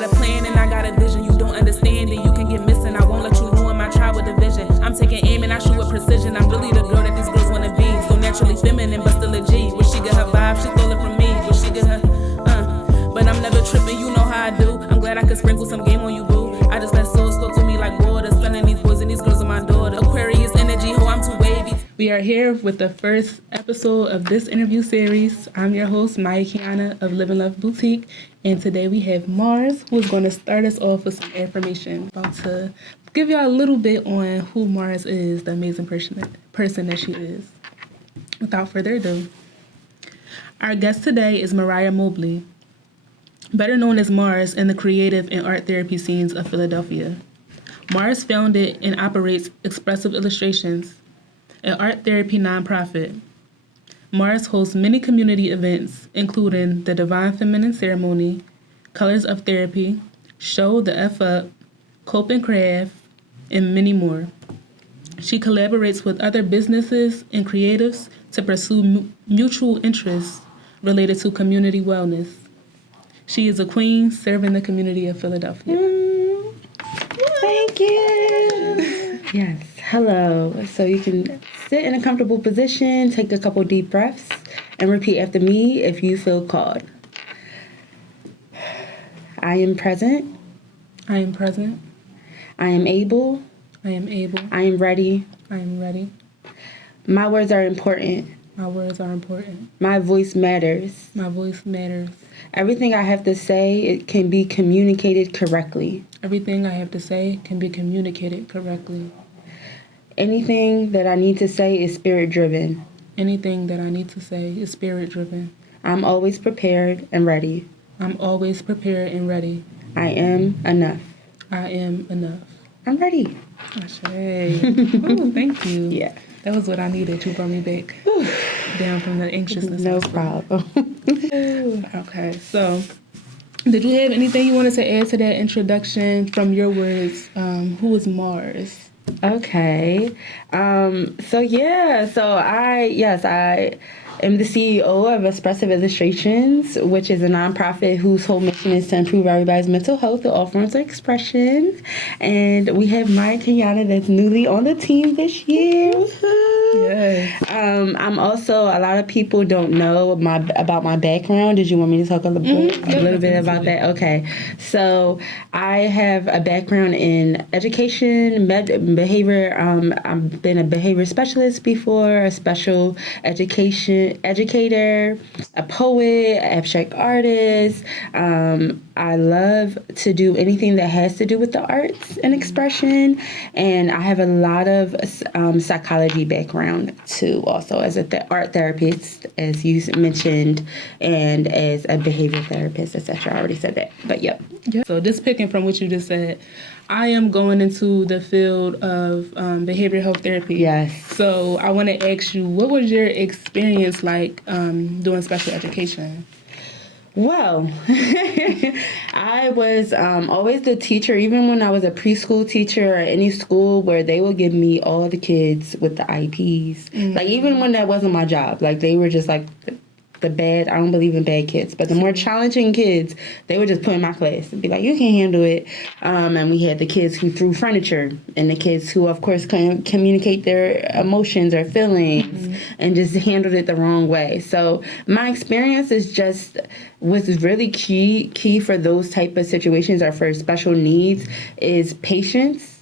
got a plan and I got a vision. You don't understand and you can get missing. I won't let you ruin my trial with division. I'm taking aim and I shoot with precision. I'm really the girl that these girls wanna be. So naturally feminine, but still a G. Where she get her vibe, she stole it from me. Where she get her, but I'm never tripping, you know how I do. I'm glad I could sprinkle some game on you, boo. I just let souls flow to me like water. Stunning these boys and these girls are my daughter. Aquarius energy, ho, I'm too wavy. We are here with the first episode of this interview series. I'm your host, Maya Kiana of Live and Love Boutique. And today we have Mars, who is going to start us off with some information. About to give y'all a little bit on who Mars is, the amazing person that she is. Without further ado, our guest today is Mariah Mobley, better known as Mars in the creative and art therapy scenes of Philadelphia. Mars founded and operates Expressive Illustrations, an art therapy nonprofit. Mars hosts many community events, including the Divine Feminine Ceremony, Colors of Therapy, Show the F Up, Cope and Craft, and many more. She collaborates with other businesses and creatives to pursue mutual interests related to community wellness. She is a queen serving the community of Philadelphia. Thank you. Yes. Hello. So you can sit in a comfortable position, take a couple deep breaths, and repeat after me if you feel called. I am present. I am present. I am able. I am able. I am ready. I am ready. My words are important. My words are important. My voice matters. My voice matters. Everything I have to say, it can be communicated correctly. Everything I have to say can be communicated correctly. Anything that I need to say is spirit-driven. Anything that I need to say is spirit-driven. I'm always prepared and ready. I'm always prepared and ready. I am enough. I am enough. I'm ready. Ashe. Oh, thank you. Yeah. That was what I needed. You brought me back down from the anxiousness. No problem. Okay, so did you have anything you wanted to add to that introduction from your words? Who is Mars? Okay. So I am the CEO of Expressive Illustrations, which is a nonprofit whose whole mission is to improve everybody's mental health through all forms of expression. And we have Maya Kenyatta that's newly on the team this year. Yes. I'm also, a lot of people don't know about my background. Did you want me to talk a little bit about that? Okay. So I have a background in education, behavior. I've been a behavior specialist before, a special educator, a poet, abstract artist. I love to do anything that has to do with the arts and expression, and I have a lot of psychology background too, also as an art therapist, as you mentioned, and as a behavior therapist, etc. I already said that, but yep. So just picking from what you just said, I am going into the field of behavioral health therapy. Yes. So I want to ask you, what was your experience like doing special education? Well, I was always the teacher, even when I was a preschool teacher or any school where they would give me all the kids with the IEPs. Mm-hmm. Like, even when that wasn't my job, like, they were just like the bad, I don't believe in bad kids, but the more challenging kids, they would just put in my class and be like, you can handle it. And we had the kids who threw furniture and the kids who, of course, couldn't communicate their emotions or feelings and just handled it the wrong way. So my experience was really key for those type of situations or for special needs is patience.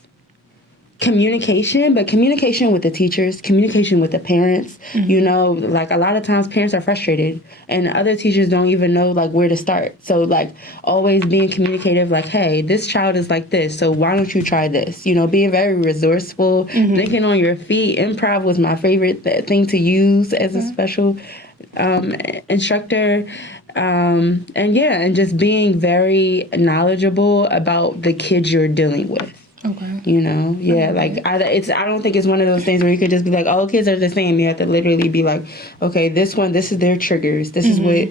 Communication, but communication with the teachers, communication with the parents. Mm-hmm. You know, like, a lot of times parents are frustrated and other teachers don't even know, like, where to start. So, like, always being communicative, like, hey, this child is like this, so why don't you try this? You know, being very resourceful, thinking on your feet. Improv was my favorite thing to use as a special instructor. And just being very knowledgeable about the kids you're dealing with. Okay. You know, yeah, like, I don't think it's one of those things where you could just be like, all kids are the same. You have to literally be like, okay, this is their triggers. This is what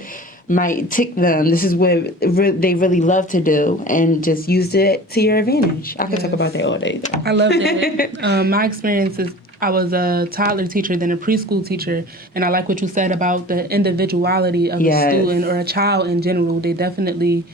might tick them. This is what they really love to do, and just use it to your advantage. I could talk about that all day, though. I love that. My experience is I was a toddler teacher, then a preschool teacher, and I like what you said about the individuality of a student or a child in general. They definitely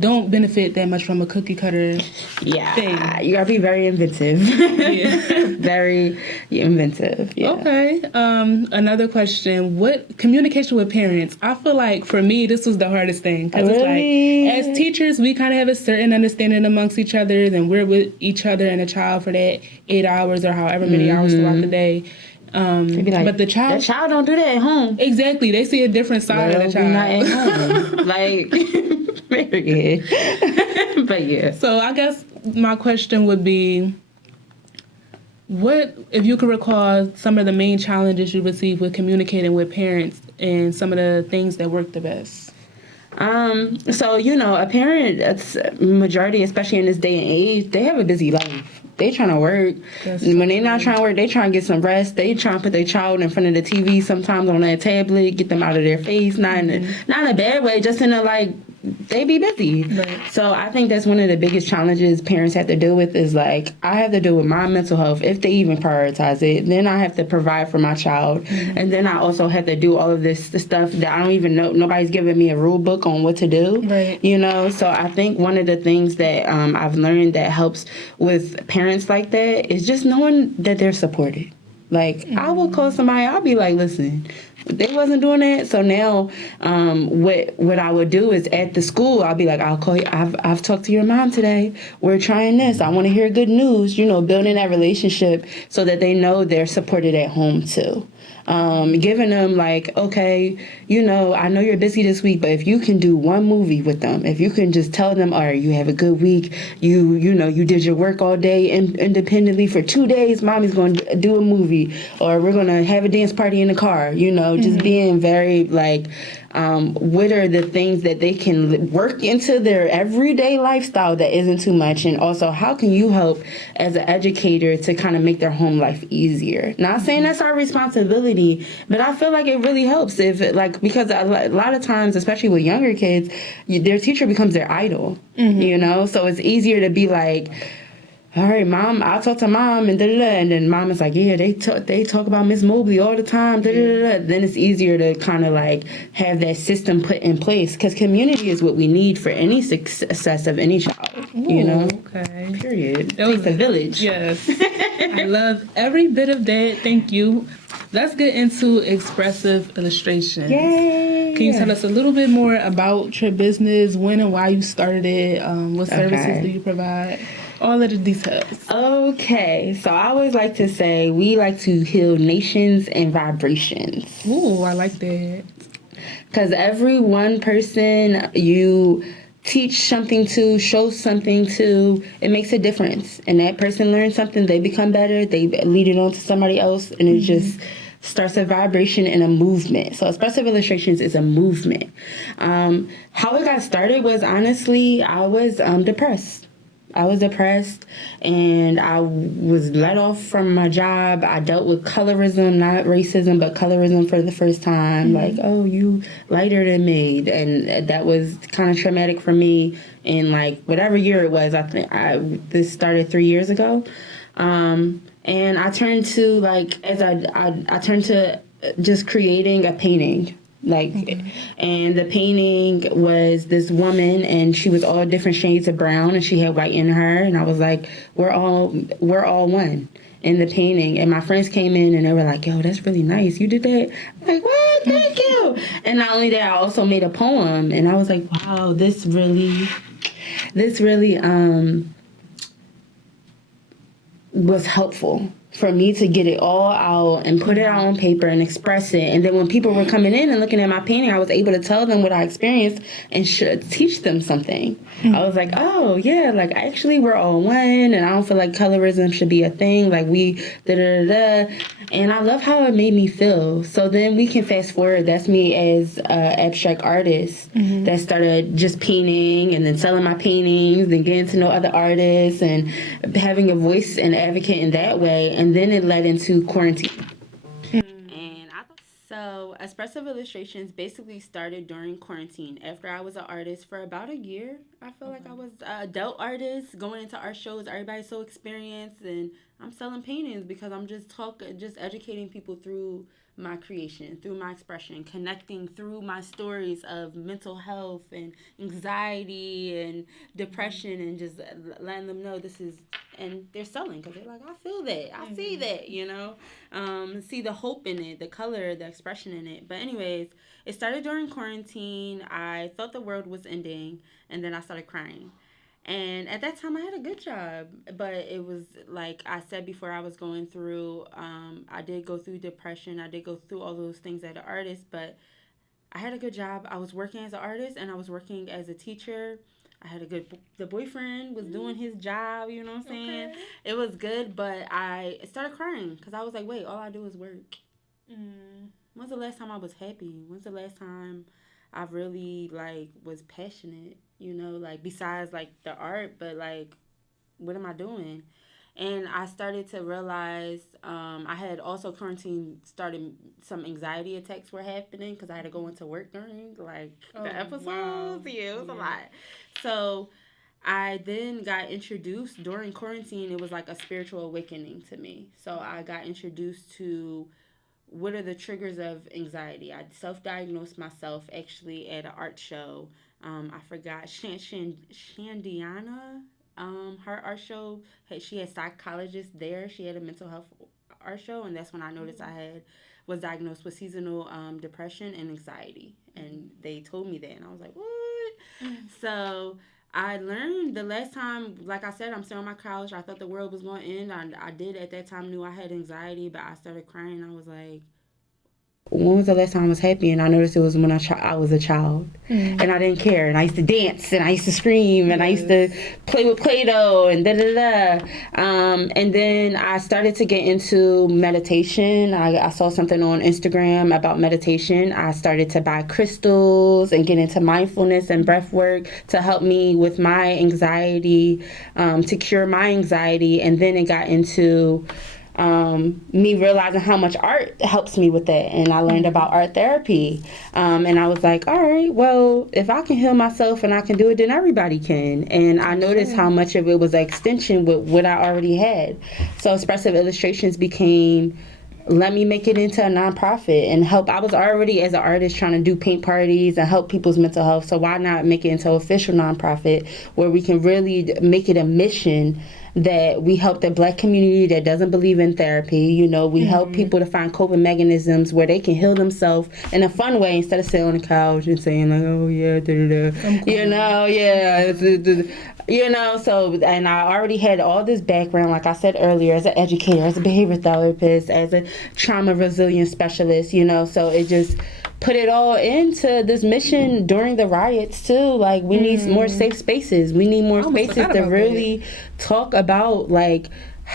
don't benefit that much from a cookie cutter thing. You gotta be very inventive. Yeah. Very inventive. Yeah. Okay. Another question. What communication with parents? I feel like for me, this was the hardest thing. Because Really? it's like, as teachers, we kind of have a certain understanding amongst each other, and we're with each other and a child for that 8 hours or however many hours throughout the day. Like, but the child don't do that at home. Exactly. They see a different side of the child. Not at home. Like, period. But yeah. So I guess my question would be, what, if you could recall some of the main challenges you received with communicating with parents and some of the things that worked the best? So, a parent, that's majority, especially in this day and age, they have a busy life. They trying to work. When they not trying to work, they trying to get some rest. They trying to put their child in front of the TV sometimes on that tablet, get them out of their face. Not in a bad way, just in a like, they be busy. Right. So I think that's one of the biggest challenges parents have to deal with is like, I have to deal with my mental health if they even prioritize it. Then I have to provide for my child. And then I also have to do all of the stuff that I don't even know. Nobody's giving me a rule book on what to do. Right. So I think one of the things that I've learned that helps with parents like that is just knowing that they're supported. Like, I will call somebody, I'll be like, listen, they wasn't doing that. So now what I would do is at the school, I'll be like, I'll call you. I've talked to your mom today. We're trying this. I want to hear good news, building that relationship so that they know they're supported at home too. Giving them like, okay, I know you're busy this week, but if you can do one movie with them, if you can just tell them, all right, you have a good week, you did your work all day independently for 2 days, mommy's going to do a movie, or we're going to have a dance party in the car, just being very like, what are the things that they can work into their everyday lifestyle that isn't too much, and also how can you help as an educator to kind of make their home life easier. Not saying that's our responsibility, but I feel like it really helps if because a lot of times, especially with younger kids, their teacher becomes their idol, so it's easier to be like, all right, mom, I'll talk to mom, and da-da-da. And then mom is like, yeah, they talk about Miss Mobley all the time, da-da-da. Then it's easier to kind of like have that system put in place, because community is what we need for any success of any child, Okay. Period. That was a village. Yes. I love every bit of that. Thank you. Let's get into Expressive Illustrations. Yay! Can you tell us a little bit more about your business, when and why you started it, what services do you provide? All of the details. Okay, so I always like to say we like to heal nations and vibrations. Ooh, I like that. Because every one person you teach something to, show something to, it makes a difference. And that person learns something, they become better, they lead it on to somebody else, and it just starts a vibration and a movement. So Expressive Illustrations is a movement. How it got started was, honestly, I was depressed. And I was let off from my job. I dealt with colorism, not racism, but colorism for the first time. Like, oh, you lighter than me. And that was kind of traumatic for me in like whatever year it was. I think this started 3 years ago. And I turned to I turned to just creating a painting. And the painting was this woman, and she was all different shades of brown, and she had white in her, and I was like, we're all one in the painting. And my friends came in and they were like, yo, that's really nice, you did that? I'm like, what? Thank you. And not only that, I also made a poem, and I was like, wow, this really was helpful for me to get it all out and put it out on paper and express it. And then when people were coming in and looking at my painting, I was able to tell them what I experienced and teach them something. I was like, oh, yeah, like, actually, we're all one, and I don't feel like colorism should be a thing. Like, we da-da-da-da. And I love how it made me feel. So then we can fast forward. That's me as an abstract artist that started just painting and then selling my paintings and getting to know other artists and having a voice and advocate in that way. And then it led into quarantine. So Expressive Illustrations basically started during quarantine. After I was an artist for about a year, I feel like I was an adult artist going into art shows. Everybody's so experienced, and I'm selling paintings because I'm just educating people through my creation, through my expression, connecting through my stories of mental health and anxiety and depression, and just letting them know this is, and they're selling because they're like, I feel that, I see that, you know, see the hope in it, the color, the expression in it. But anyways, it started during quarantine. I thought the world was ending, and then I started crying. And at that time, I had a good job, but it was like I said before, I was going through, I did go through depression. I did go through all those things as an artist, but I had a good job. I was working as an artist, and I was working as a teacher. I had a good, the boyfriend was doing his job, you know what I'm saying? Okay. It was good, but I started crying because I was like, wait, all I do is work. When's the last time I was happy? When's the last time I really, like, was passionate? You know, like, besides, like, the art, but, like, what am I doing? And I started to realize I had also quarantine started, some anxiety attacks were happening because I had to go into work during, like, the episodes. Wow. Yeah, it was a lot. So I then got introduced during quarantine. It was like a spiritual awakening to me. So I got introduced to what are the triggers of anxiety. I self-diagnosed myself actually at an art show. I forgot Shandiana. Her art show, she had psychologists there. She had a mental health art show, and that's when I noticed I was diagnosed with seasonal depression and anxiety. And they told me that, and I was like, what? So I learned the last time, like I said, I'm sitting on my couch. I thought the world was going to end. I did at that time knew I had anxiety, but I started crying. I was like, when was the last time I was happy? And I noticed it was when I was a child. And I didn't care. And I used to dance, and I used to scream, and I used to play with Play-Doh, and da-da-da. And then I started to get into meditation. I saw something on Instagram about meditation. I started to buy crystals and get into mindfulness and breath work to help me with my anxiety, to cure my anxiety. And then it got into me realizing how much art helps me with that. And I learned about art therapy. And I was like, all right, well, if I can heal myself and I can do it, then everybody can. And I noticed how much of it was an extension with what I already had. So Expressive Illustrations became, let me make it into a nonprofit and help. I was already, as an artist, trying to do paint parties and help people's mental health. So why not make it into an official nonprofit where we can really make it a mission that we help the Black community that doesn't believe in therapy. You know, we help people to find coping mechanisms where they can heal themselves in a fun way instead of sitting on the couch and saying like, oh yeah, da-da-da. You know, yeah. You know, so, and I already had all this background, like I said earlier, as an educator, as a behavior therapist, as a trauma resilience specialist, you know, so it just put it all into this mission during the riots too. Like, we need more safe spaces. We need more spaces to really talk about, like,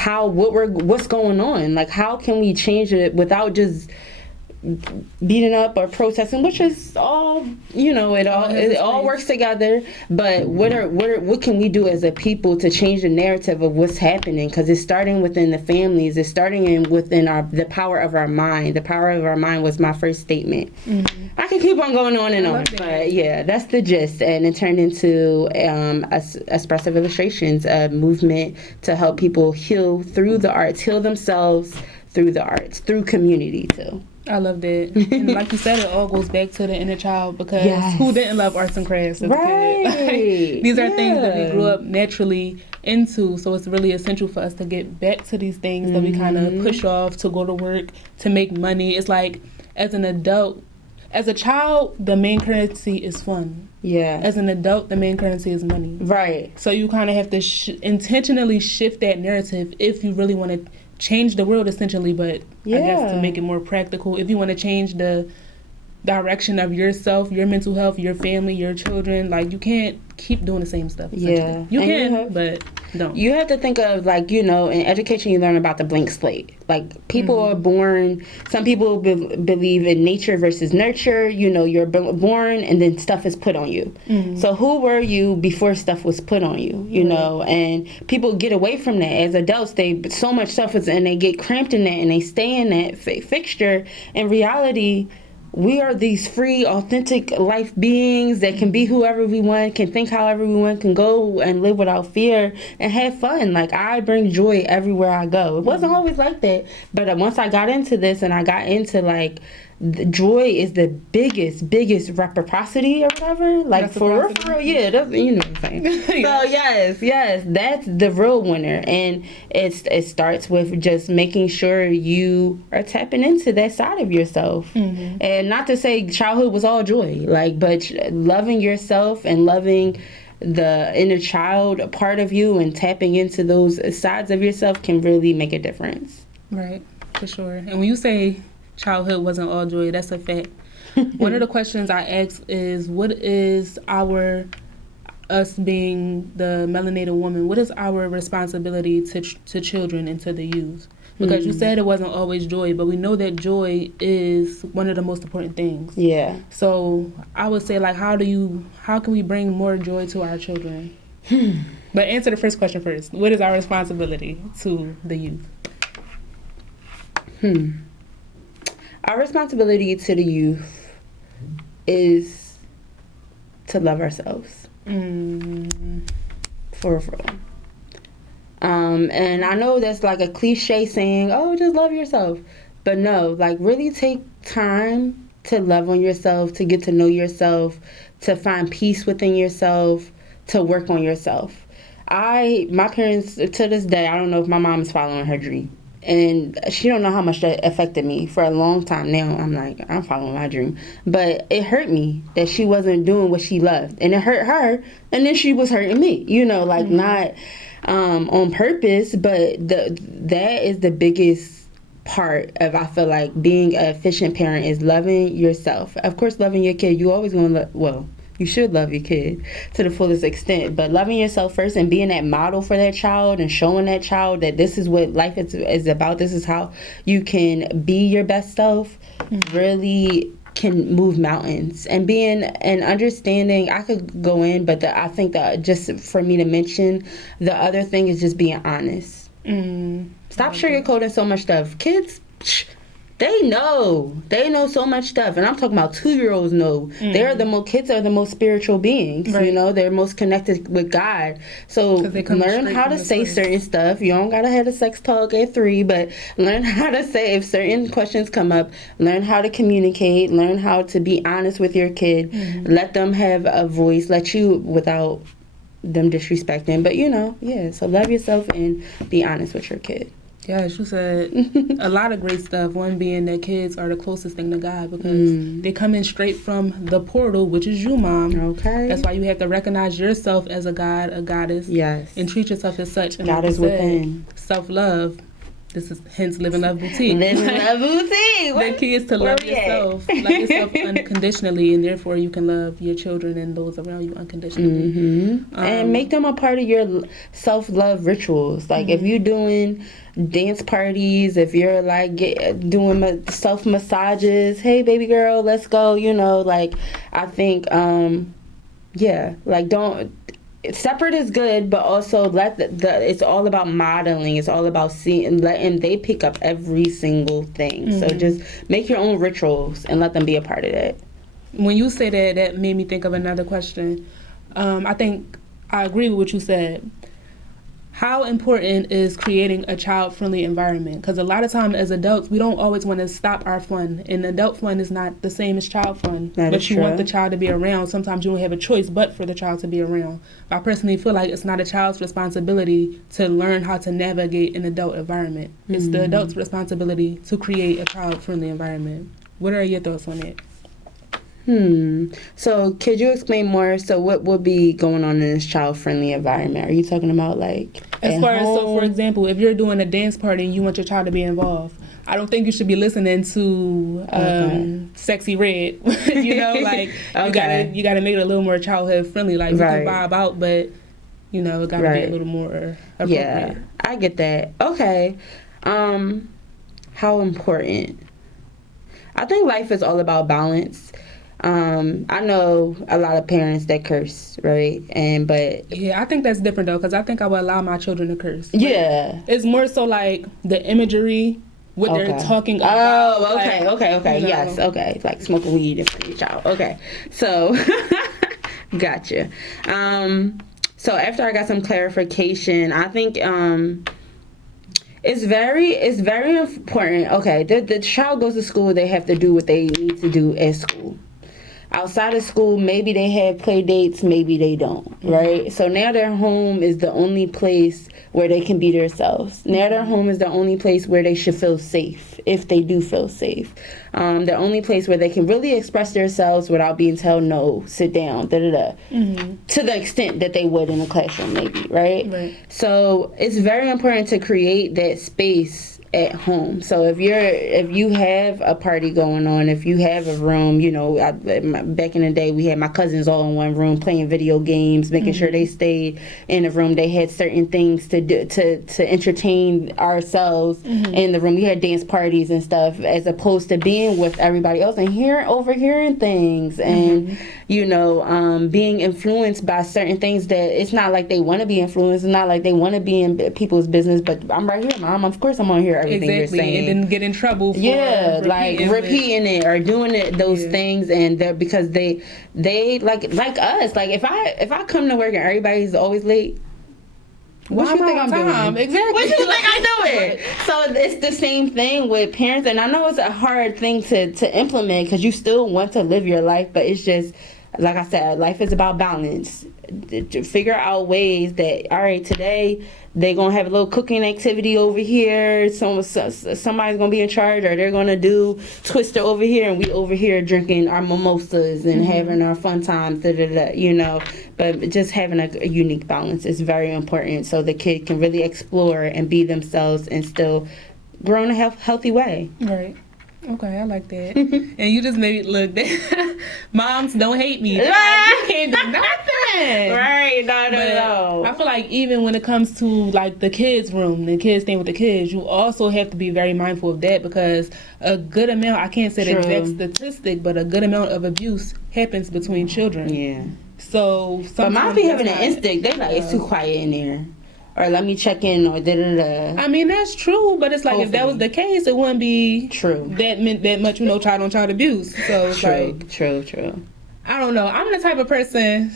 what's going on. Like, how can we change it without just beating up or protesting, which is all, you know, it all works together. But what can we do as a people to change the narrative of what's happening? Because it's starting within the families. It's starting within the power of our mind. The power of our mind was my first statement. I can keep on going on and on, but yeah, that's the gist. And it turned into Expressive Illustrations, a movement to help people heal through the arts, heal themselves through the arts, through community too. I loved it. And like you said, it all goes back to the inner child, because who didn't love arts and crafts as a kid? Like, these are things that we grew up naturally into, so it's really essential for us to get back to these things that we kind of push off to go to work, to make money. It's like, as an adult, as a child, the main currency is fun. Yeah. As an adult, the main currency is money. Right. So you kind of have to intentionally shift that narrative if you really want to change the world, essentially, but I guess to make it more practical, if you want to change the direction of yourself, your mental health, your family, your children, like, you can't keep doing the same stuff. Yeah. You can, but don't. You have to think of, like, you know, in education you learn about the blank slate. Like, people are born, some people believe in nature versus nurture. You know, you're born and then stuff is put on you. So who were you before stuff was put on you, you know? And people get away from that. As adults, so much stuff is, and they get cramped in that and they stay in that fixture. In reality, we are these free, authentic life beings that can be whoever we want, can think however we want, can go and live without fear and have fun. Like, I bring joy everywhere I go. It wasn't always like that, but once I got into this and I got into, like, the joy is the biggest reciprocity or whatever. Like, for real, yeah, that's, you know what I'm saying. So yes, that's the real winner, and it starts with just making sure you are tapping into that side of yourself. And not to say childhood was all joy, like, but loving yourself and loving the inner child part of you and tapping into those sides of yourself can really make a difference. Right, for sure. And when you say childhood wasn't all joy, that's a fact. One of the questions I ask is, what is us being the melanated woman, what is our responsibility to children and to the youth? Because you said it wasn't always joy, but we know that joy is one of the most important things. Yeah. So I would say, like, how can we bring more joy to our children? But answer the first question first. What is our responsibility to the youth? Our responsibility to the youth is to love ourselves. For real. And I know that's like a cliche saying, oh, just love yourself. But no, like, really take time to love on yourself, to get to know yourself, to find peace within yourself, to work on yourself. My parents, to this day, I don't know if my mom is following her dream. And she don't know how much that affected me for a long time. Now I'm like, I'm following my dream. But it hurt me that she wasn't doing what she loved. And it hurt her. And then she was hurting me. You know, like, not on purpose. But that is the biggest part of, I feel like, being an efficient parent is loving yourself. Of course, loving your kid. You always going to you should love your kid to the fullest extent, but loving yourself first and being that model for that child and showing that child that this is what life is about, this is how you can be your best self, really can move mountains. And being and understanding, I could go in, but I think that just for me to mention, the other thing is just being honest. Stop sugarcoating so much stuff. Kids, they know so much stuff, and I'm talking about 2-year-olds know. Kids are the most spiritual beings. Right. You know, they're most connected with God. So learn how to say certain stuff. You don't gotta have a sex talk at 3, but learn how to say, if certain questions come up, learn how to communicate. Learn how to be honest with your kid. Let them have a voice. Let you without them disrespecting. But so love yourself and be honest with your kid. Yeah, you said a lot of great stuff. One being that kids are the closest thing to God because they come in straight from the portal, which is you, Mom. Okay. That's why you have to recognize yourself as a god, a goddess. Yes. And treat yourself as such. And God is within. Self-love. This is hence Live and Love Boutique. Live and Love Boutique. The key is to love yourself. Love yourself unconditionally, and therefore you can love your children and those around you unconditionally. And make them a part of your self-love rituals. Like if you're doing dance parties, if you're like doing self-massages, hey baby girl, let's go, I think, don't... Separate is good, but also it's all about modeling. It's all about seeing, letting they pick up every single thing. So just make your own rituals and let them be a part of that. When you say that made me think of another question. I think I agree with what you said. How important is creating a child-friendly environment? Because a lot of time as adults, we don't always want to stop our fun. And adult fun is not the same as child fun. But you want the child to be around. Sometimes you don't have a choice but for the child to be around. I personally feel like it's not a child's responsibility to learn how to navigate an adult environment. It's the adult's responsibility to create a child-friendly environment. What are your thoughts on it? So could you explain more? So what would be going on in this child-friendly environment? Are you talking about as far as, so for example, if you're doing a dance party and you want your child to be involved, I don't think you should be listening to Sexy Red. You gotta make it a little more childhood friendly. Like you can vibe out, but it gotta be a little more appropriate. Yeah, I get that. Okay. How important? I think life is all about balance. I know a lot of parents that curse, right? Yeah, I think that's different though, because I think I would allow my children to curse. Yeah, it's more so like the imagery what they're talking about. Oh, okay, like, okay. You know. Yes, okay. Like smoking weed in front of your child. Okay. So, gotcha. So after I got some clarification, I think it's very important. Okay, the child goes to school, they have to do what they need to do at school. Outside of school, maybe they have play dates, maybe they don't, right? So now their home is the only place where they can be themselves. Now their home is the only place where they should feel safe, if they do feel safe. The only place where they can really express themselves without being told, no, sit down, to the extent that they would in a classroom, maybe, right? So it's very important to create that space at home. So if you have a party going on, if you have a room, you know, back in the day we had my cousins all in one room playing video games, making sure they stayed in the room. They had certain things to do to entertain ourselves in the room. We had dance parties and stuff, as opposed to being with everybody else and overhearing things and you know, being influenced by certain things that it's not like they want to be influenced. It's not like they want to be in people's business, but I'm right here, Mom. Of course I'm on here. Everything you're saying, and then get in trouble for repeating it or doing it those things, and they're because they like us. Like if I come to work and everybody's always late, what you think I'm doing? Exactly. What you think I'm doing? So it's the same thing with parents, and I know it's a hard thing to implement because you still want to live your life, but it's just like I said, life is about balance. To figure out ways that, all right, today they're going to have a little cooking activity over here. Somebody's going to be in charge, or they're going to do Twister over here, and we over here drinking our mimosas and having our fun times, you know. But just having a unique balance is very important so the kid can really explore and be themselves and still grow in a healthy way. Right. Okay, I like that. And you just made it look that moms don't hate me. You can't do nothing. Right, no. I feel like even when it comes to like the kids' room, the kids staying with the kids, you also have to be very mindful of that, because a good amount, I can't say the exact statistic, but a good amount of abuse happens between children. Yeah. So but moms be having an instinct. They like, it's too quiet in there. Or let me check in, or da-da-da. I mean, that's true, but it's like if that was the case, it wouldn't be that much, you know, child on child abuse. So it's true. I don't know. I'm the type of person,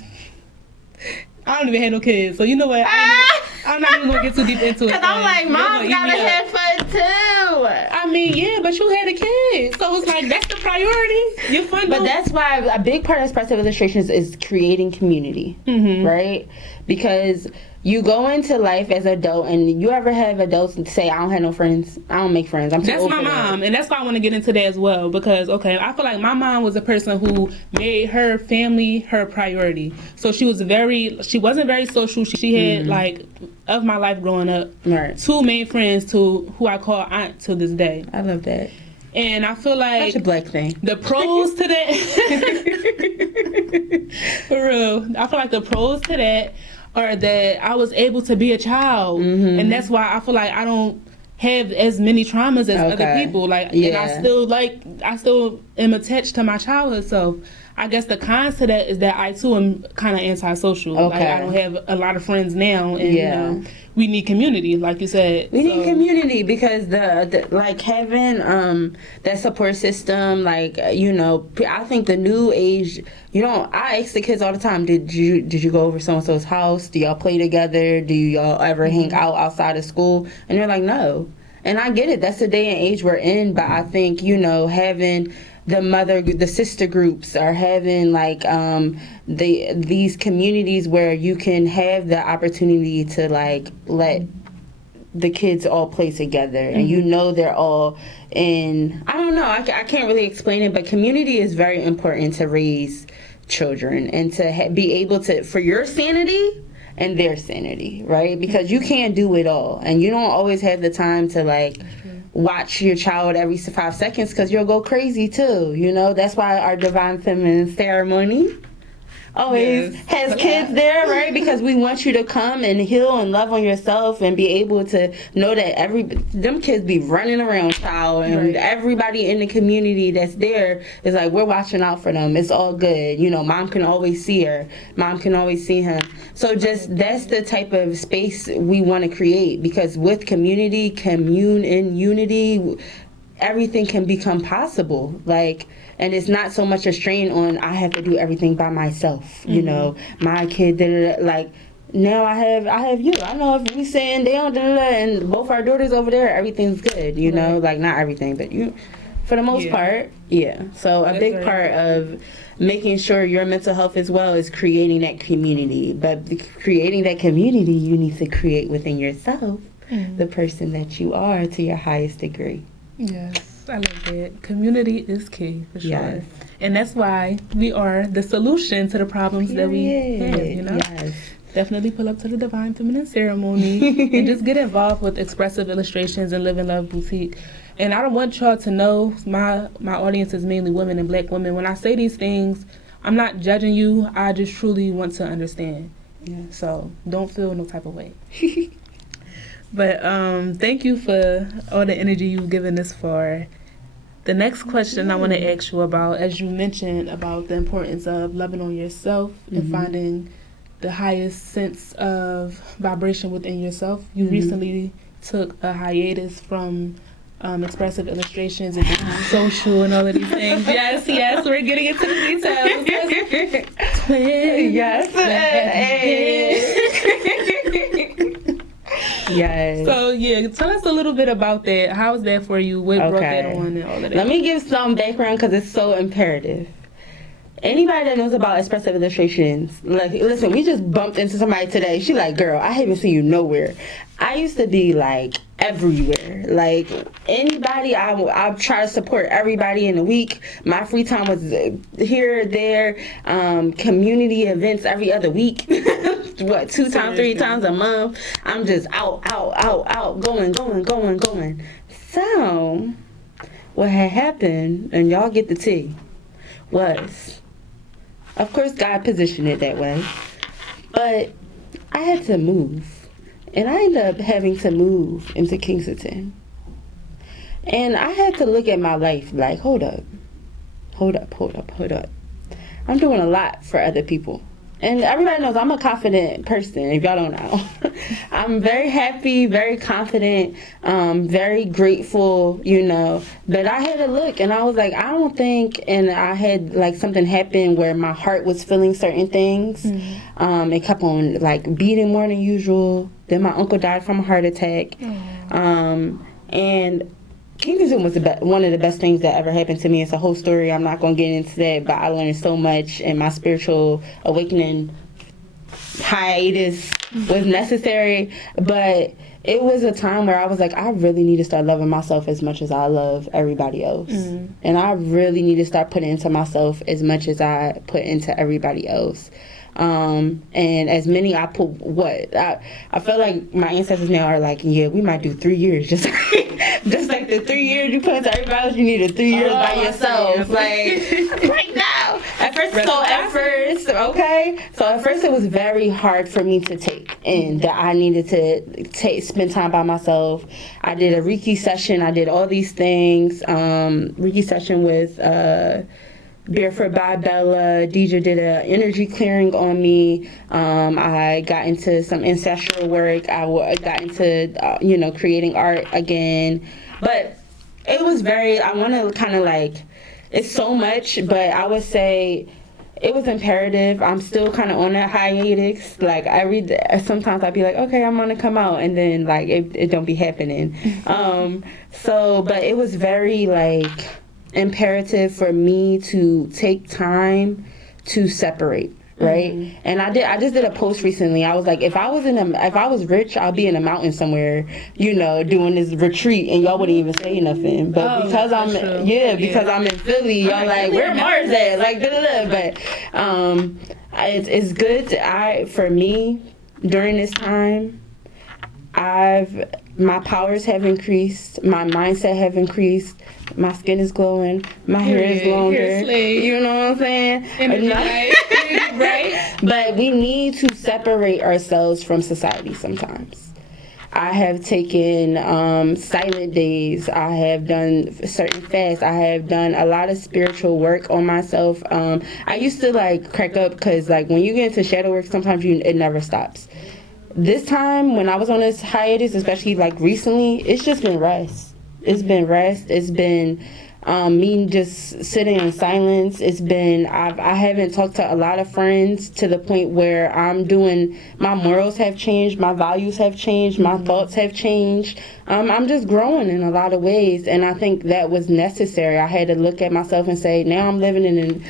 I don't even have no kids. So you know what? I'm not even going to get too deep into it. Because I'm like, Mom's got to have fun too. I mean, yeah, but you had a kid. So it's like, that's the priority. You're fun. But that's why a big part of Expressive Illustrations is creating community, right? Because you go into life as an adult, and you ever have adults say, I don't have no friends, I don't make friends, I'm too old for that. That's my mom, and that's why I want to get into that as well, because, okay, I feel like my mom was a person who made her family her priority. So she wasn't very social. She had, like, of my life growing up, two main friends who I call aunt to this day. I love that. And I feel like that's a black thing. The pros to that, for real, I feel like the pros to that are that I was able to be a child, and that's why I feel like I don't have as many traumas as other people. Like, and I still am attached to my childhood self. I guess the cons to that is that I too am kind of antisocial. Like, I don't have a lot of friends now, and you know, we need community, like you said. We need community because the like having that support system, like, you know, I think the new age, you know, I ask the kids all the time, did you go over so and so's house? Do y'all play together? Do y'all ever hang out outside of school? And they're like, no. And I get it. That's the day and age we're in. But I think, you know, having the sister groups, are having like these communities where you can have the opportunity to like let the kids all play together, and you know they're all in, I don't know, I can't really explain it, but community is very important to raise children and to be able to, for your sanity and their sanity, right? Because you can't do it all, and you don't always have the time to like watch your child every 5 seconds, because you'll go crazy too, you know. That's why our Divine Feminine ceremony, always has kids there, right? Because we want you to come and heal and love on yourself and be able to know that them kids be running around, child, and everybody in the community that's there is like, we're watching out for them. It's all good. You know, mom can always see her. Mom can always see him. So just that's the type of space we want to create, because with community, commune in unity, everything can become possible. Like, and it's not so much a strain on I have to do everything by myself. You know, my kid did it. Like, now I have you. I know if we saying they don't and both our daughters over there, everything's good. You know, like not everything, but for the most part, So a big part of making sure your mental health as well is creating that community. But creating that community, you need to create within yourself the person that you are to your highest degree. Yes, I love that. Community is key, for sure. Yes. And that's why we are the solution to the problems that we have, you know? Yes. Definitely pull up to the Divine Feminine Ceremony and just get involved with Expressive Illustrations and Live and Love Boutique. And I don't want y'all to know, my audience is mainly women and black women. When I say these things, I'm not judging you. I just truly want to understand. Yeah. So don't feel no type of way. But thank you for all the energy you've given us for. The next question I want to ask you about, as you mentioned about the importance of loving on yourself and finding the highest sense of vibration within yourself. You recently took a hiatus from Expressive Illustrations and social and all of these things. Yes, we're getting into the details. Twins. Yes. So tell us a little bit about that. How's that for you? What brought that on and all of that? Let me give some background because it's so imperative. Anybody that knows about Expressive Illustrations, like, listen, we just bumped into somebody today. She like, girl, I haven't seen you nowhere. I used to be like everywhere. Like anybody, I try to support everybody in the week. My free time was here, there, community events every other week. 2 times, 3 times a month. I'm just out, going. So, what had happened, and y'all get the tea, was, of course, God positioned it that way, but I had to move, and I ended up having to move into Kingston, and I had to look at my life like, hold up. I'm doing a lot for other people. And everybody knows I'm a confident person, if y'all don't know. I'm very happy, very confident, very grateful, you know. But I had to look, and I was like, I don't think, and I had, like, something happen where my heart was feeling certain things. It kept on, like, beating more than usual. Then my uncle died from a heart attack. And Kingston was one of the best things that ever happened to me. It's a whole story. I'm not going to get into that, but I learned so much, and my spiritual awakening hiatus was necessary. But it was a time where I was like, I really need to start loving myself as much as I love everybody else. And I really need to start putting into myself as much as I put into everybody else. And as many I feel like my ancestors now are like, we might do 3 years, just like the 3 years you put into everybody else, you needed 3 years by yourself, like right now. At first it was very hard for me to take, and that I needed to spend time by myself. I did a Reiki session. I did all these things. Reiki session with Barefoot by Bella. Deidre did an energy clearing on me. I got into some ancestral work. I got into, creating art again. But it was I want to kind of like, it's so much, but I would say it was imperative. I'm still kind of on that hiatus. Like, sometimes I'd be like, okay, I'm going to come out, and then, like, it don't be happening. But it was very, like, imperative for me to take time to separate, right? And I just did a post recently. I was like, if I was rich, I'll be in a mountain somewhere, doing this retreat, and y'all wouldn't even say nothing. But because I'm in Philly, y'all like, where Mars at? Like, but it's good for me during this time. my powers have increased, my mindset have increased, my skin is glowing, my hair is longer. You know what I'm saying? Right. But we need to separate ourselves from society sometimes. I have taken silent days. I have done certain fasts. I have done a lot of spiritual work on myself. I used to like crack up because like when you get into shadow work, sometimes it never stops. This time when I was on this hiatus, especially like recently, it's just been rest. It's been rest. It's been me just sitting in silence. It's been I haven't talked to a lot of friends to the point where my morals have changed, my values have changed, my thoughts have changed. I'm just growing in a lot of ways, and I think that was necessary. I had to look at myself and say, now I'm living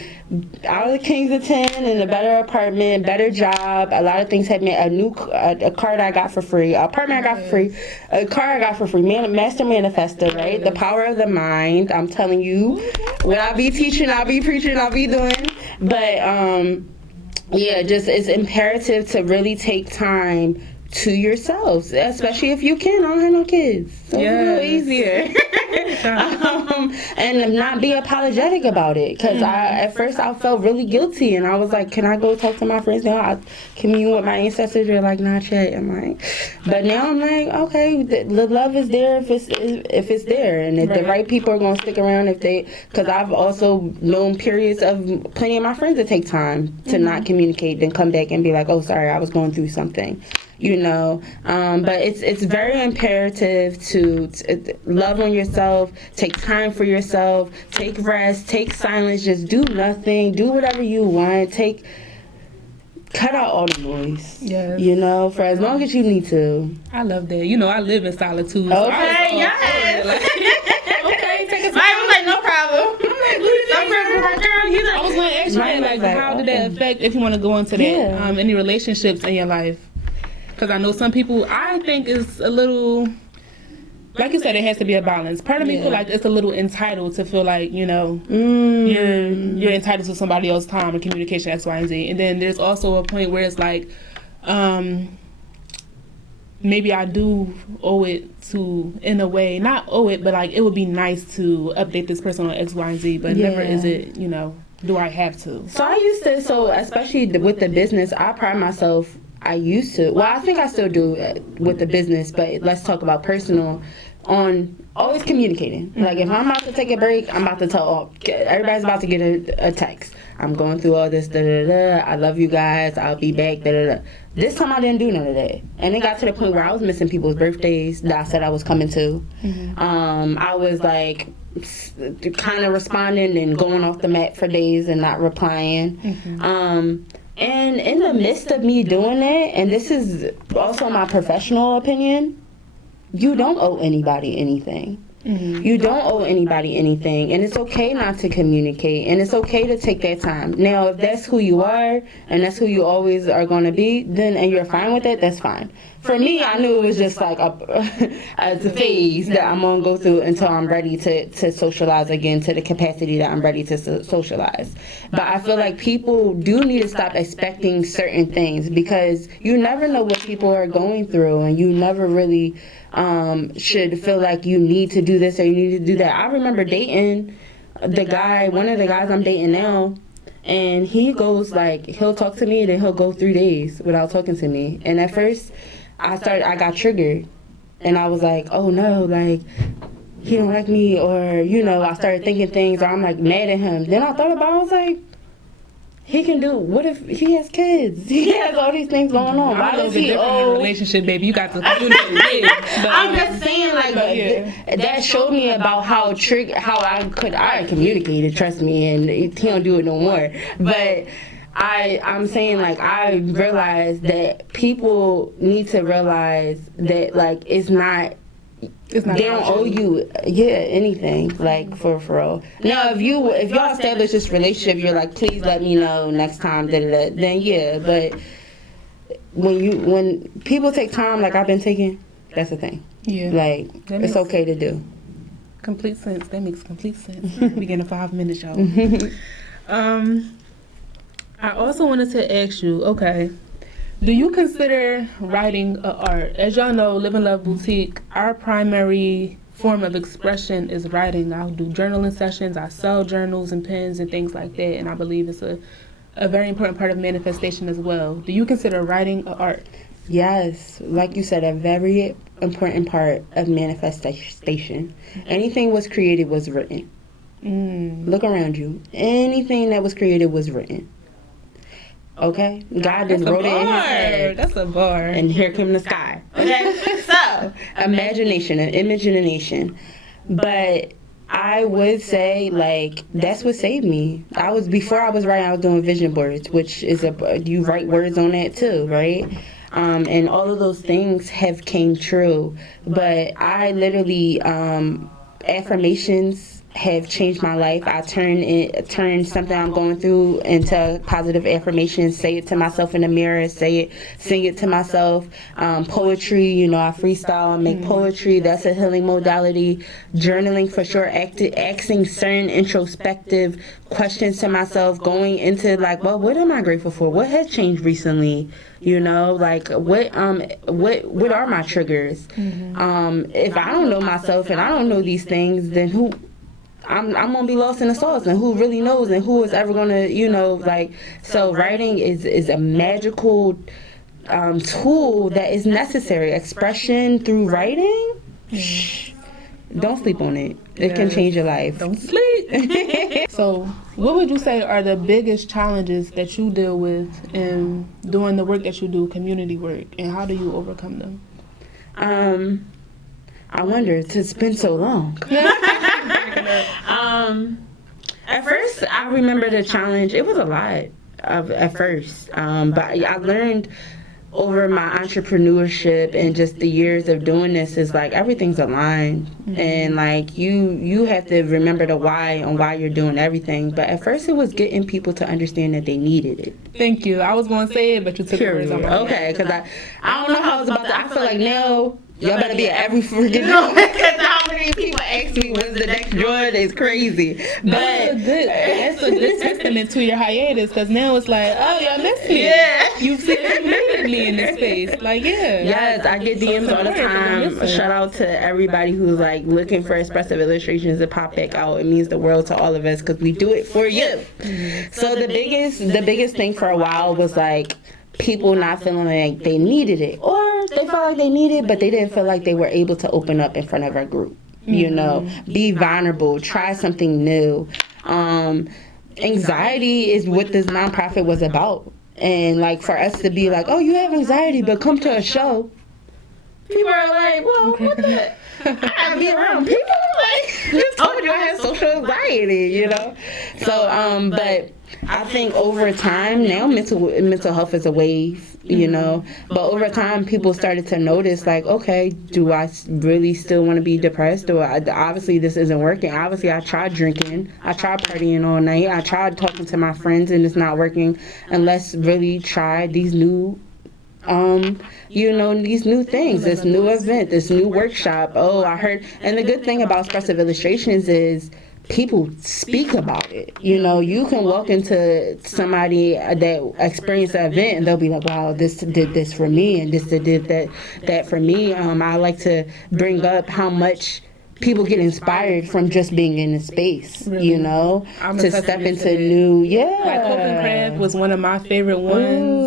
out of the Kensington in a better apartment, better job. A lot of things have made a car that I got for free, an apartment I got for free, a car I got for free. Master manifestor, right? The power of the mind. I'm telling you, when I be teaching, I'll be preaching, I'll be doing. But yeah, just it's imperative to really take time to yourselves, especially if you can. I don't have no kids, so it's a little easier. And not be apologetic about it, because at first I felt really guilty, and I was like, can I go talk to my friends now? I commune with my ancestors. They're like, not yet. I'm like, but now I'm like, okay, the love is there if it's there, and if the right people are going to stick around, because I've also known periods of plenty of my friends that take time to not communicate, then come back and be like, oh, sorry, I was going through something. But it's very imperative to love on yourself, take time for yourself, take rest, take silence, just do nothing, do whatever you want, cut out all the noise. Yes. For as long as you need to. I love that. I live in solitude. Okay, yes. Okay, take a time. I was like, no problem. I was going to ask you, like, how did that affect, if you want to go into that, any relationships in your life? Because I know some people, I think it's a little, like you said, it has to be a balance. Part of me feel like it's a little entitled to feel like, you're entitled to somebody else's time and communication, X, Y, and Z. And then there's also a point where it's like, maybe I do owe it to, in a way, not owe it, but like it would be nice to update this person on X, Y, and Z, but never is it, do I have to? So especially with the business, I pride myself. I used to. Well, I think I still do with the business, but let's talk about personal. On always communicating. Like if I'm about to take a break, I'm about to tell everybody's about to get a text. I'm going through all this. I love you guys. I'll be back. This time I didn't do none of that, and it got to the point where I was missing people's birthdays that I said I was coming to. I was like kind of responding and going off the mat for days and not replying. And in the midst of me doing that, and this is also my professional opinion, you don't owe anybody anything. You don't owe anybody anything, and it's okay not to communicate, and it's okay to take that time. Now, if that's who you are, and that's who you always are going to be, then, and you're fine with it, that's fine. For me, I knew it was just like a phase that I'm going to go through until I'm ready to socialize again to the capacity that I'm ready to socialize. But I feel like people do need to stop expecting certain things, because you never know what people are going through, and you never really should feel like you need to do this or you need to do that. I remember dating one of the guys I'm dating now, and he goes like, he'll talk to me and then he'll go 3 days without talking to me. And at first I got triggered, and I was like, oh no, like he don't like me, or I started thinking things, or I'm like mad at him. Then I thought about it, I was like, he can do, what if he has kids? He has all these things going on. Why does he owe? Relationship, baby, you got to communicate. I'm just saying, like, that showed me about how I communicated, trust me, and he don't do it no more. But I'm saying, like, I realized that people need to realize that, like, they don't owe you anything, like, for real. Now if y'all establish this relationship, you're like, please let me know next time, then yeah. But when people take time like I've been taking, that's the thing. Like, it's okay to do. Complete sense. That makes complete sense. We get in 5 minutes, y'all. I also wanted to ask you, okay, Do you consider writing a art? As y'all know, Live and Love Boutique, our primary form of expression is writing. I'll do journaling sessions, I sell journals and pens and things like that, and I believe it's a very important part of manifestation as well. Do you consider writing a art? Yes, like you said, a very important part of manifestation. Anything was created was written. Look around you. Anything that was created was written. Okay? God didn't wrote it in his head. That's a bar. And here came the sky. Okay? So, imagination and imagination. But I would say, like, that's what saved me. Before I was writing, I was doing vision boards, which is you write words on that too, right? And all of those things have came true. But I literally, affirmations have changed my life. I turned something I'm going through into positive affirmations. Say it to myself in the mirror. Sing it to myself. Poetry, I freestyle and make poetry. That's a healing modality. Journaling for sure. Asking certain introspective questions to myself. Going into like, well, what am I grateful for? What has changed recently? Like what are my triggers? If I don't know myself and I don't know these things, then who? I'm gonna be lost in the sauce, and who really knows, and who is ever gonna, so writing is a magical tool that is necessary. Expression through writing, don't sleep on it. It can change your life. Don't sleep. So, what would you say are the biggest challenges that you deal with in doing the work that you do, community work, and how do you overcome them? I wonder, it's been so long. At first, I remember the challenge. It was a lot at first, but I learned over my entrepreneurship and just the years of doing this is like everything's aligned, and like you have to remember the why and why you're doing everything. But at first, it was getting people to understand that they needed it. Thank you. I was going to say it, but you took the words out my mouth. Okay, because I don't know how I was about to. I feel like now. Y'all better be at every freaking because how many people ask me when's the next Jordan is crazy. But that's a good testament to your hiatus, because now it's like, oh, y'all missed me. Yeah. You needed me in this space. Like, yeah. Yes, I get DMs all the time. Shout out to everybody who's like looking for Expressive Illustrations to pop back out. It means the world to all of us because we do it for you. So the biggest thing for a while was like people not feeling like they needed it, or they felt like they needed it, but they didn't feel like they were able to open up in front of a group. Be vulnerable, try something new. Anxiety is what this nonprofit was about, and like for us to be like, oh, you have anxiety, but come to a show. People are like, well, what the? I gotta be around people. Like, just told you I had social anxiety, So, but I think over time now mental health is a wave, But over time, people started to notice, like, okay, do I really still want to be depressed? Or obviously this isn't working. Obviously, I tried drinking, I tried partying all night, I tried talking to my friends, and it's not working. And let's really try these new these new things, this new event, this new workshop. Oh, I heard. And the good thing about Expressive Illustrations is people speak about it. You can walk into somebody that experienced the event and they'll be like, wow, this did this for me, and this did that for me. I like to bring up how much people get inspired from just being in a space, to step into new, Like Open Craft was one of my favorite ones.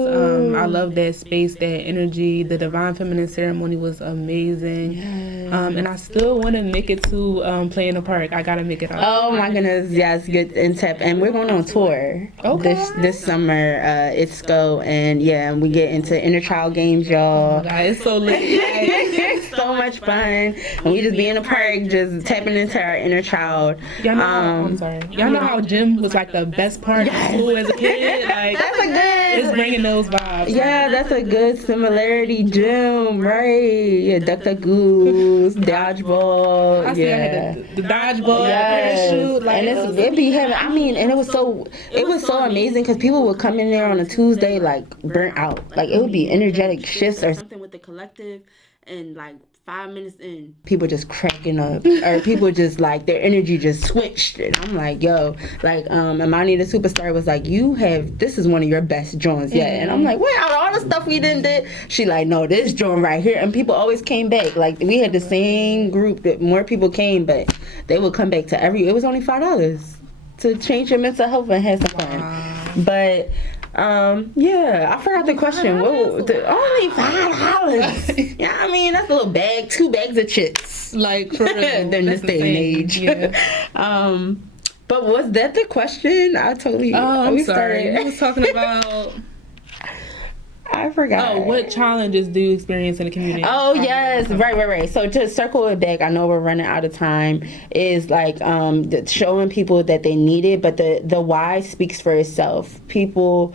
I love that space, that energy. The Divine Feminine Ceremony was amazing. And I still want to make it to Play in the Park. I gotta make it out. Oh my goodness, yes, good in tip. And we're going on tour this summer. It's go, and we get into inner child games, y'all. Oh God, it's so lit. It's so much fun, and we just be in the park, just tapping into our inner child. Y'all know I'm sorry. Y'all know how gym was like the best part of school as a kid? Like, that's a good. It's bringing those vibes. Yeah, that's a good similarity. Gym, right? Yeah, Duck Duck Goose, dodgeball. I had the dodgeball, parachute, and it be having. I mean, and it was so amazing because people would come in there on a Tuesday like burnt out. Like it would be energetic shifts or something with the collective, and like 5 minutes in, people just cracking up, or people just like their energy just switched, and I'm like, yo, like Imani the superstar was like, this is one of your best joints yet, and I'm like, wait, out of all the stuff we did, she like, no, this joint right here, and people always came back. Like we had the same group that more people came, but they would come back to it was only $5 to change your mental health and have some fun. But yeah, I forgot the question. Only $5. Yeah, I mean that's a little bag, 2 bags of chips. Like for real. In this day and age. Yeah. But was that the question? I totally. Oh, I'm sorry. I was talking about. I forgot. Oh, what challenges do you experience in the community? Oh, yes. Right. So to circle it back, I know we're running out of time, is like showing people that they need it, but the why speaks for itself. People,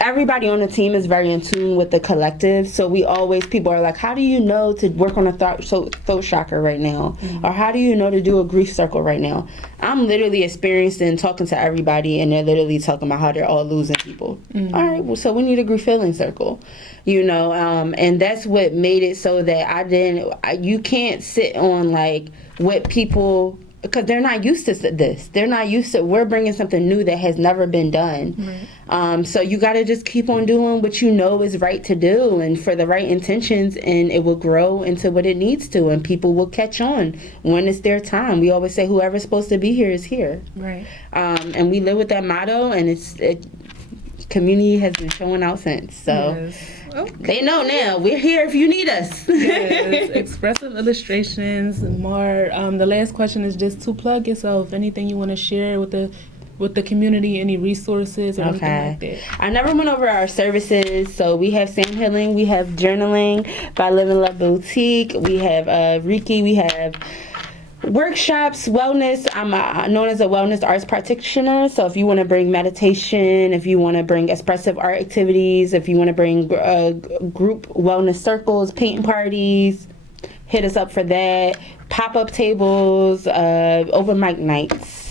everybody on the team is very in tune with the collective, so people are like, how do you know to work on a throat chakra right now? Or how do you know to do a grief circle right now? I'm literally experiencing talking to everybody, and they're literally talking about how they're all losing people. All right, well, so we need a grief healing circle, and that's what made it so that you can't sit on like what people, because they're not used to this. They're not used to, we're bringing something new that has never been done. Right. So you got to just keep on doing what you know is right to do, and for the right intentions, and it will grow into what it needs to, and people will catch on when it's their time. We always say whoever's supposed to be here is here. Right. And we live with that motto, and community has been showing out since. So. Yes. Okay. They know now. We're here if you need us. Yes. Expressive Illustrations. More. The last question is just to plug yourself. Anything you want to share with the community? Any resources or anything like that? I never went over our services. So we have sound healing. We have journaling by Live and Love Boutique. We have Reiki. We have workshops, wellness. I'm known as a wellness arts practitioner. So if you want to bring meditation, if you want to bring expressive art activities, if you want to bring group wellness circles, painting parties, hit us up for that. Pop-up tables, open mic nights.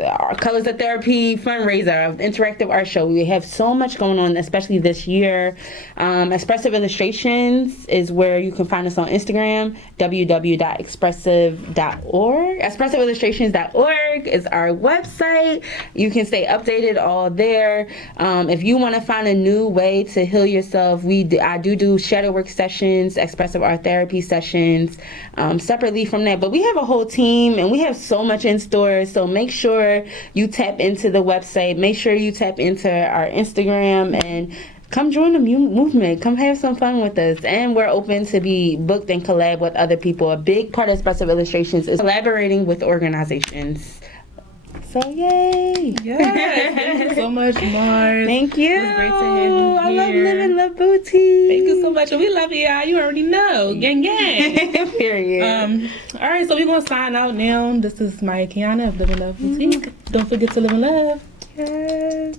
Our Colors of Therapy fundraiser, interactive art show. We have so much going on, especially this year. Expressive Illustrations is where you can find us on Instagram, www.expressive.org. ExpressiveIllustrations.org is our website. You can stay updated all there. If you want to find a new way to heal yourself, I do shadow work sessions, expressive art therapy sessions, separately from that. But we have a whole team, and we have so much in store, so make sure you tap into the website. Make sure you tap into our Instagram and come join the movement. Come have some fun with us. And we're open to be booked and collab with other people. A big part of Expressive Illustrations is collaborating with organizations. So yay! Yes, thank you so much, Mars. Thank you. It was great to have you here. I love Live and Love Boutique. Thank you so much. We love you, y'all. You already know. Gang, gang. Period. All right, so we're going to sign out now. This is Maya Kiana of Live and Love Boutique. Don't forget to live and love. Yes.